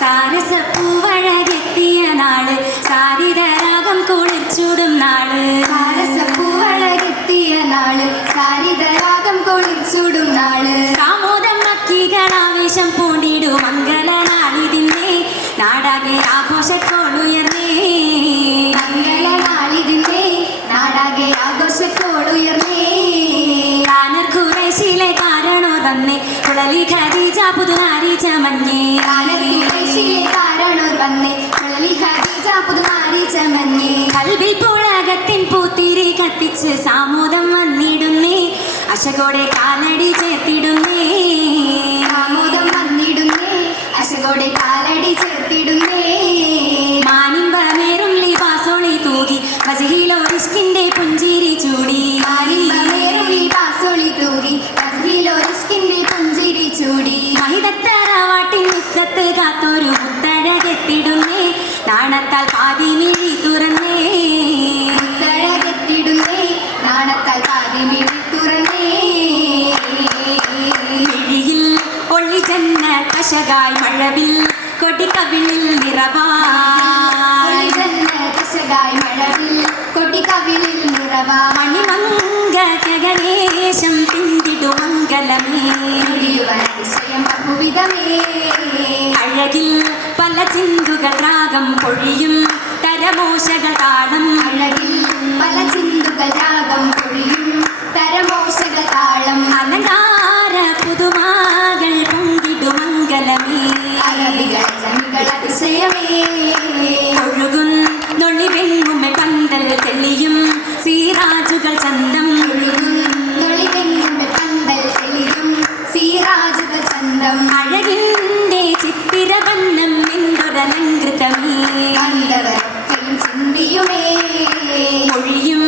സാരസപ്പൂവഴകെത്തിയ നാള് സാരിതരാഗം കുളിർച്ചൂടും നാള് സാരസപ്പൂവഴകെത്തിയ നാള് സാരിതരാഗം കുളിർച്ചൂടും നാള് സാമോദം ഭക്തികളാവേശം പൂണ്ടിടും മംഗളനാളിതിന്റെ നാടാകെ ആഘോഷക്കോളുയർന്നേ മംഗളനാളിതിന്റെ നാടാകെ ആഘോഷക്കോളുയർന്നേ കാനർ ഖുറൈശിലെ കാരണോ തന്നെ കുളലി ഖദീജ പുതുനാരി ചമഞ്ഞേ ഖുറൈശിലെ കാരണോർ വന്നേ കുളലി ഖദീജ പുതുനാരി ചമഞ്ഞേ കൽവിൽ പുളകത്തിൻ പൂത്തിരി കത്തിച്ച് സാമോദം വന്നിടുന്നേ അശകോടെ കാലടി ചേർത്തിടുന്നേ ആമോദം വന്നിടുന്നേ അശകോടെ കാലടി ചേർത്തിടുന്നേ മാനിമ്പമേറും ലിബാസോളി തൂകി വജഹിലോ ഇഷ്കിന്റെ പുഞ്ചിരി ചൂടി മാനിമ്പമേറും ലിബാസോളി തൂകി വജഹിലോ ഇഷ്കിന്റെ പുഞ്ചിരി ചൂടി മഹിതത്തറവാട്ടിൻ നിസ്സത്ത് കാത്തൊരു മുത്തഴകെത്തിടുന്നേ നാണത്താൽ പാതി മിഴി തുറന്നേ മുത്തഴകെത്തിടുന്നേ നാണത്താൽ പാതി മിഴി തുറന്നേ മിഴിയിൽ ഒള്ളി ചെന്ന കശകായ് മഴവിൽ കൊടിക്കവിളിൽ നിറവായി കശകായ് മഴവിൽ കൊടിക്കവിളിൽ നിറവാ മണിമംഗകേശം പിന്തിടു മംഗലമേ അതിശയം ബഹുവിധമേ അഴകിൽ പല ചിന്തുകൾ രാഗം പൊഴിയും തരമോശകൾ താളം അഴകിൽ പല ചിന്തുകൾ രാഗം പൊഴിയും തരമോശകൾ താളം അലങ്കാര പുതുമാകൾ പൊങ്കിടു മംഗലമേ അറബികൾ ജമികൾ അതിശയമേ ഒഴുകുന്നൊളിവെങ്ങുമെ പന്തൽ തെളിയും സീറാജുകൾ ചന്തം ഒഴുകുന്നൊളിവെങ്ങുമെ പന്തൽ തെളിയും സീറാജുകൾ ചന്തം അഴകിന്റെ ചിത്തിരവന്നം എന്തൊരലങ്കൃതമേ അന്തവരക്കയും ചിന്തിയുമേ മൊഴിയും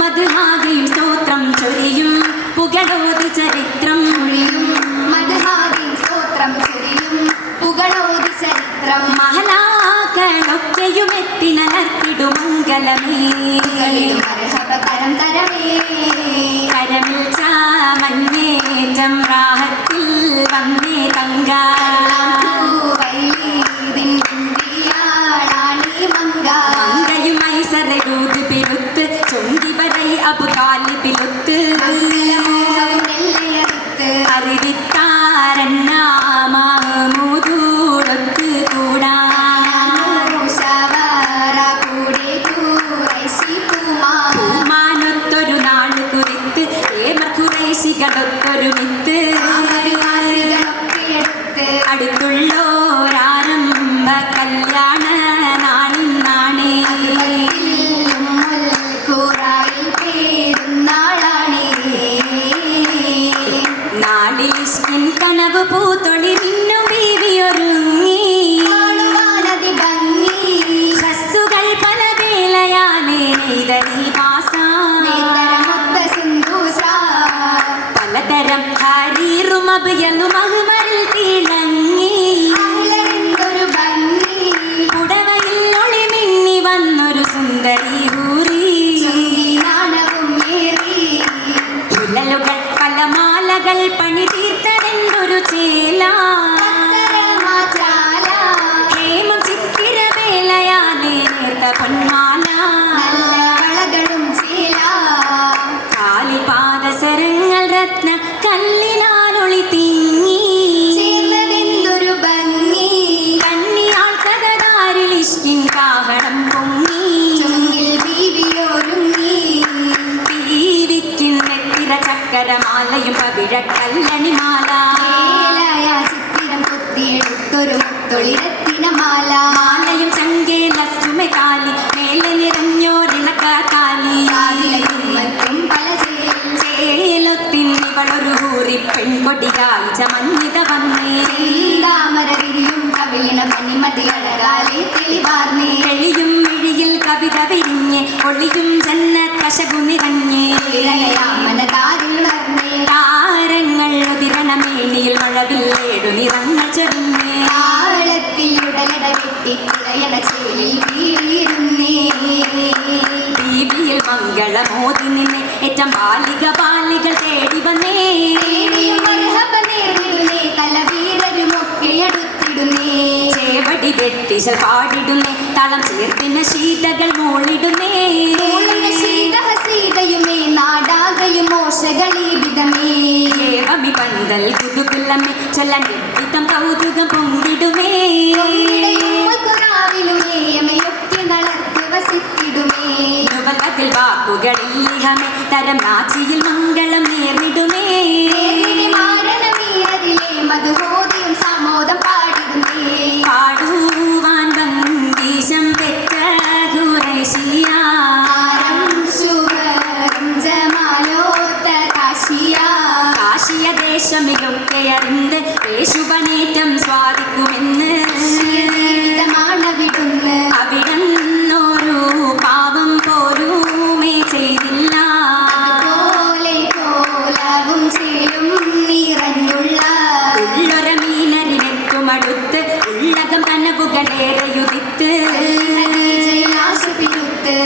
മധുഹാകയും സ്തോത്രം ചൊരിയും പുകഴോതി ചരിത്രം മൊഴിയും മധുഹാദിൻ സ്തോത്രം ചൊരിയും പുകളോതി ചരിത്രം മഹലാക്കളൊക്കെയും എത്തിനർത്തിടു മംഗലമേ പുകളിലും അർഹത കരം തരമേ കരമിൽ ചാമഞ്ഞേറ്റം റാഹത്തിൽ വന്നേ തങ്ക വൈലീതിൻ ഇന്ത്യയാളാണീ മങ്ക മങ്കയും ഐസറൂത് പിലുത്ത് ചൊങ്കി വരൈ അബുകാലി പിലുത്ത് നെല്ലയറുത്ത് അറിവിത്താരന്നാമൂതൂടൊത്ത് കൂടാ ഷവാറ കൂടെ ഖുറൈശി മാനൊത്തൊരു നാള് കുറിത്ത് ഏമർ ഖുറൈശികളൊത്തൊരു മിത്ത് പൂമാനൊക്കെയെടുത്ത് അടുത്തുള്ളോരാരംഭ കല്യാണ നാളിന്നാണേ ഖുറായിൽ പേരുന്നാളാണേ നാളിലിഷ്കിൻ കനവ് പൂത്തൊളി മിന്നും ബീവിയൊരുങ്ങി കാണുവാനതി ഭംഗി ബസ്സുകൾ പല വേലയാനേ നെയ്തലി നേതരമൊത്ത സിന്ധൂസ പലതരം ഹരീറും അഭയനും അഹ്മറിൽ തിളങ്ങി അഹ്ലരെന്തൊരു ഭംഗി പുടവയിൽ ഒളിമിന്നി വന്നൊരു സുന്ദരി ഹൂറി ചുങ്കി നാണവും ഏറി പുലലുകൾ പല മാലകൾ പണി തീർത്തതെന്തൊരു ചേല പത്തരമാചാല ഹേമം ചിത്തിര വേലയാനേ നേർത്ത പൊന്മാല നല്ല വളകളും ചേല കാലി പാദസരങ്ങൾ രത്ന കല്ലിനാലൊളി തിങ്ങി ചേർന്നതെന്തൊരു ഭംഗി കന്നിയാൾ കഥകാരിൽ ഇഷ്കിൻ കാഹളം പൊങ്ങി ചുങ്കിൽ ബീവിയൊരുങ്ങി പീവിക്കിന്നെത്തിര ചക്കരമാലയും പവിഴക്കല്ലണിമാല ഏലയ ചിത്തിരം കുത്തിയെടുത്തൊരു മുത്തൊളിരത്തിനമാല മാലയും ചങ്കേലസുമെ കാലി മേലെ നിറഞ്ഞോരിണക്ക കാലി കാതിലും പല ചേരിൽ ചേലൊത്തിന്നിവളൊരു ഹൂറി പെൺകൊടിയായി ചമഞ്ഞിത വന്നേ താമര വിരിയും കവിളിണ പനിമതിയഴകാലെ തെളിവാർന്നേ എളിയും മിഴിയിൽ കവിത വിരിഞ്ഞ് ഒളിയും ജന്നത്തശകു നിറഞ്ഞേ യാമനകാരിളർന്നേ താരങ്ങൾ ഉതിരണമേനിയിൽ മഴവില്ലേടു നിറങ്ങൾ ചൊരിഞ്ഞേ താളത്തിൽ ഉടലട വെട്ടി തിളയണ ചേലിൽ വീഴുന്നേ ദീപിയിൽ മംഗളമോതി നിന്നെ ഏറ്റം ബാലികൾ തേടി വന്നേ നേടിയും മർഹബ നേർന്നിടുന്നേ തലവീരരുമൊക്കെ അടുത്തിടുന്നേ ചേവടി ഈശൽ പാടിടുന്നേ താളം ചേർത്തിന ശീതകൾ മൂളിടുന്നേ സീതയുമേ നാടാകയും മോശകളീ വിധമേ ഏവമി പന്തൽ കുതുകുല്ലമ്മേ ചൊല്ലാൻ എത്തിത്തം കൗതുകം പൊങ്കിടുമേ ുവകത്തിൽ വാക്കുകളില്ലിഹമേ തരം നാച്ചിയിൽ മംഗളം നേർന്നിടുമേ മധുബോധിയും സമോദം പാടിടുമേ പാടുവാൻ വന്ദീശം പെറ്റ ഖുറൈശിയാ കാശിയ ദേശമിലൊക്കെ അറിந்து യേശുവനേറ്റം സ്വാദിക്കുമെന്ന് അവിടന്നൊരു പാവം പോരുമേ ചെയ്തില്ല ഉള്ളൊര മീനരിനെത്തുമടുത്ത് ഉള്ളകം കനവുകളേറെയുദിത്ത്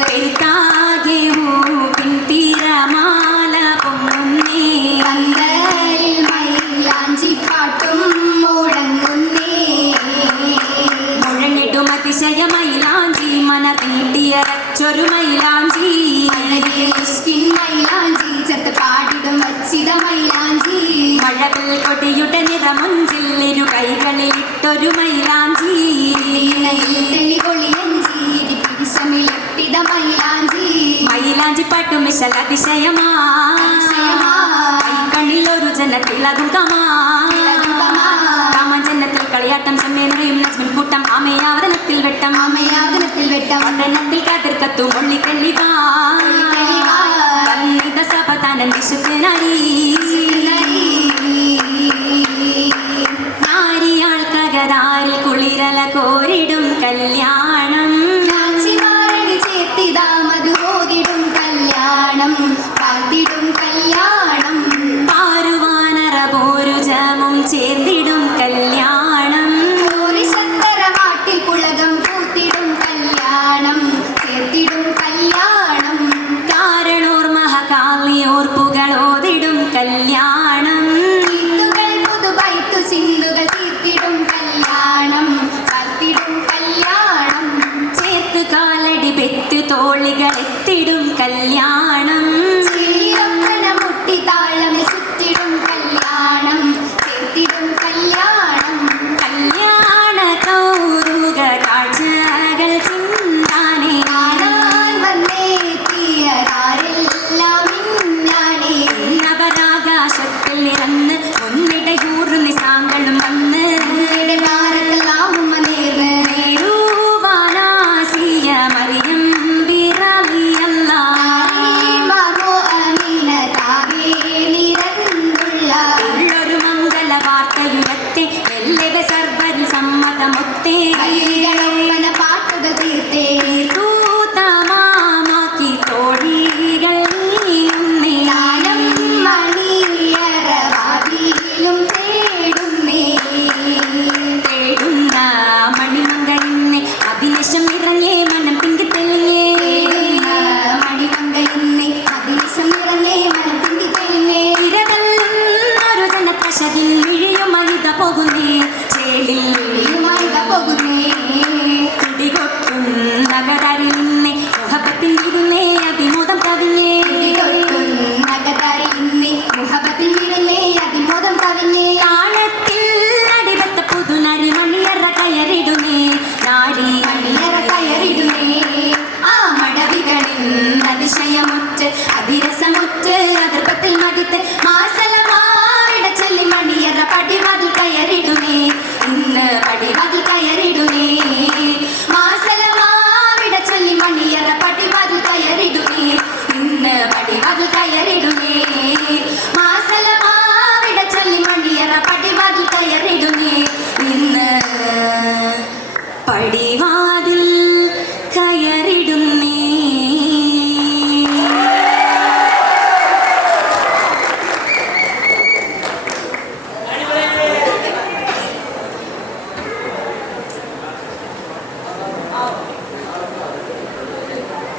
പെരുത്താകെ പിൻതീരമാല പൊങ്ങുന്നേ മുഴങ്ങിടും അതിശയ മൈലാഞ്ചി മന തീട്ടിയരച്ചൊരു മൈലാഞ്ചി പാടിടും വച്ചിത മൈലാഞ്ചി മഴവിൽ കൊടിയുടെ നിറമൊഞ്ചിൽ ഇരു കൈകളിൽ ഇട്ടൊരു മൈലാഞ്ചി മൈലാഞ്ചി പാട്ടും മിശൽ അതിശയമാ കണ്ണിലൊരു ജനത്തിളകും കാമൻ ജന്നത്തിൽ കളിയാട്ടം ചെമ്മേനയും നജ്മിൻ കൂട്ടം ആമയാവതനത്തിൽ വെട്ടം വദനത്തിൽ കാതിർക്കത്തും ഒള്ളിക്കള്ളിവാ വന്നിത സപതാനൻ വിശുദ്ധനായി നാരിയാൾക്കകതാരിൽ കുളിരല കോരിടും കല്യാണം പാരുവാനറ പോരുജമും ചേർന്നിടും കല്യാണം കാരണോർ മഹകാളിയോർപ്പുകളോതിടും കല്യാണം ചേർത്ത് കാലടി പെറ്റ് തോളികൾ എത്തിടും കല്യാണം കല്യാണ കൗതുക കാഴ്ചകൾ ചിന്താനേ നവരാകാശത്തിൽ നിറന്ന് ഒന്നിടയൂർ നിസാങ്കളും വന്ന് നേരുവാനാസിയ മറിയം ബിറളിയല്ല ഉള്ളൊരു മംഗള വാർത്തയുരത്തെ മെല്ലവെ സർവരിൽ സമ്മതമൊത്തേ തൂതമാമാക്കി തോഴികൾ നീങ്ങുന്നേ തേടുന്ന മണിമംഗലിനെ അതിനിശം ഇറങ്ങേ മനം പിങ്കി തെളിഞ്ഞേ ഇരതല്ലുന്നൊരു ജനത്തശകിൽ വിഴിയും അഴുത പോകുന്നേ ചേലിൽ